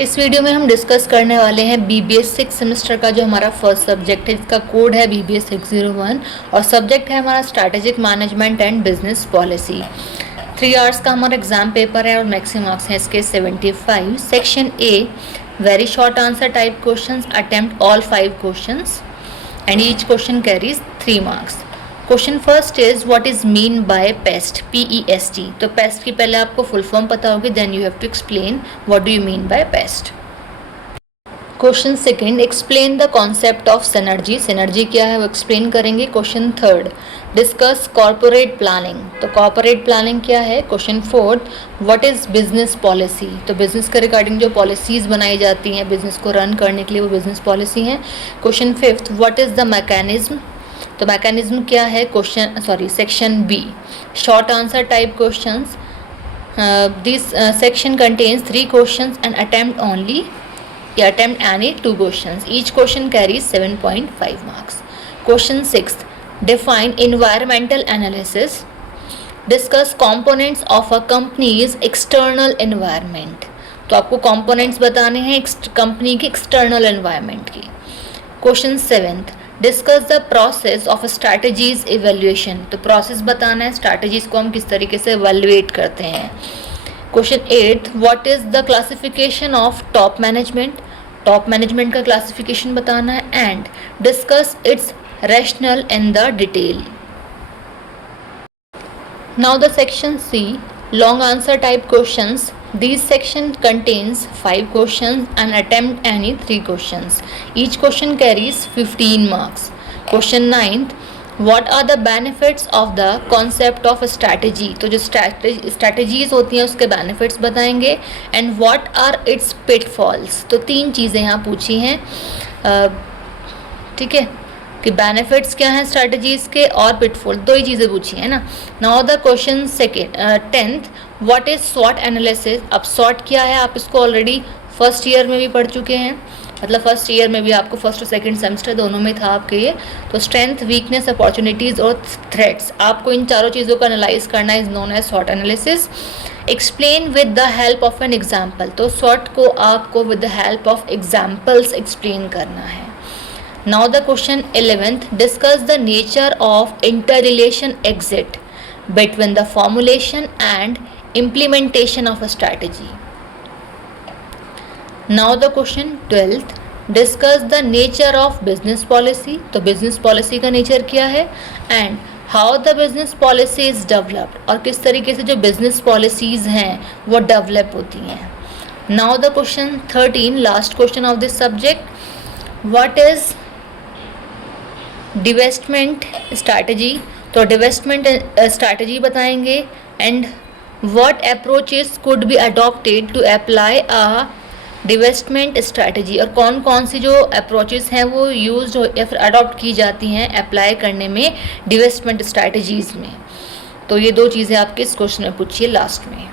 इस वीडियो में हम डिस्कस करने वाले हैं बीबीए 6 सेमेस्टर का जो हमारा फर्स्ट सब्जेक्ट है, जिसका कोड है बीबीए 601 और सब्जेक्ट है हमारा strategic management and business policy. 3 hours का हमारा एग्जाम पेपर है और मैक्सिमम मार्क्स हैं इसके 75। Section A, very short answer type questions, attempt all 5 questions and each question carries 3 marks. Question first is what is mean by pest, PEST। तो pest की पहले आपको फुल फॉर्म पता होगी, then you have to explain what do you mean by pest. Question second, explain the concept of synergy. Synergy क्या है वो explain करेंगे। Question third, discuss corporate planning. तो कॉर्पोरेट प्लानिंग क्या है। Question fourth, what is business policy. तो business के regarding जो पॉलिसीज बनाई जाती हैं बिजनेस को रन करने के लिए वो बिजनेस पॉलिसी हैं। Question fifth, what is the mechanism. तो मैकेनिज्म क्या है। Section B, short answer type questions. This section contains 3 questions and attempt any 2 questions. Each question carries 7.5 marks. Question 6, define environmental analysis. Discuss components of a company's external environment. तो आपको components बताने हैं company की external environment की। Question 7, discuss the process of strategies evaluation. तो process बताना है strategies को हम किस तरीके से इवेल्युएट करते हैं। Question 8, what is the classification of top management. Top management का क्लासिफिकेशन बताना है and discuss its rational in the detail. Now the section C, long answer type questions. This section contains 5 questions and attempt any 3 questions. Each question carries 15 marks. Question 9, what are the benefits of the concept of strategy. तो जो strategies होती हैं उसके benefits बताएंगे and what are its pitfalls. तो 3 चीज़ें यहाँ पूछी हैं, ठीक है, कि बेनिफिट्स क्या हैं स्ट्रैटेजीज के और पिटफॉल, 2 ही चीज़ें पूछी है ना। Now the question 10th, what is SWOT analysis. अब SWOT क्या है आप इसको ऑलरेडी फर्स्ट ईयर में भी पढ़ चुके हैं, मतलब फर्स्ट ईयर में भी आपको फर्स्ट और सेकंड सेमेस्टर दोनों में था आपके ये। तो स्ट्रेंथ, वीकनेस, अपॉर्चुनिटीज़ और थ्रेट्स, आपको इन चारों चीज़ों को एनालाइज करना is known as SWOT analysis. Explain with the help of an example. तो SWOT को आपको with the help of examples explain करना है। Now the question 11th, discuss the nature of interrelation exit between the formulation and implementation of a strategy. Now the question 12th, discuss the nature of business policy. तो business policy का nature क्या है and how the business policy is developed, और किस तरीके से जो business policies हैं वो develop होती हैं। Now the question 13, last question of this subject, what is divestment strategy. तो डिवेस्टमेंट स्ट्रैटेजी बताएंगे and what approaches could be adopted to apply a divestment strategy, और कौन कौन सी जो अप्रोचेस हैं वो यूज या फिर अडॉप्ट की जाती हैं अप्लाई करने में डिवेस्टमेंट स्ट्रैटेजीज़ में। तो ये 2 चीज़ें आपके इस क्वेश्चन में पूछिए लास्ट में।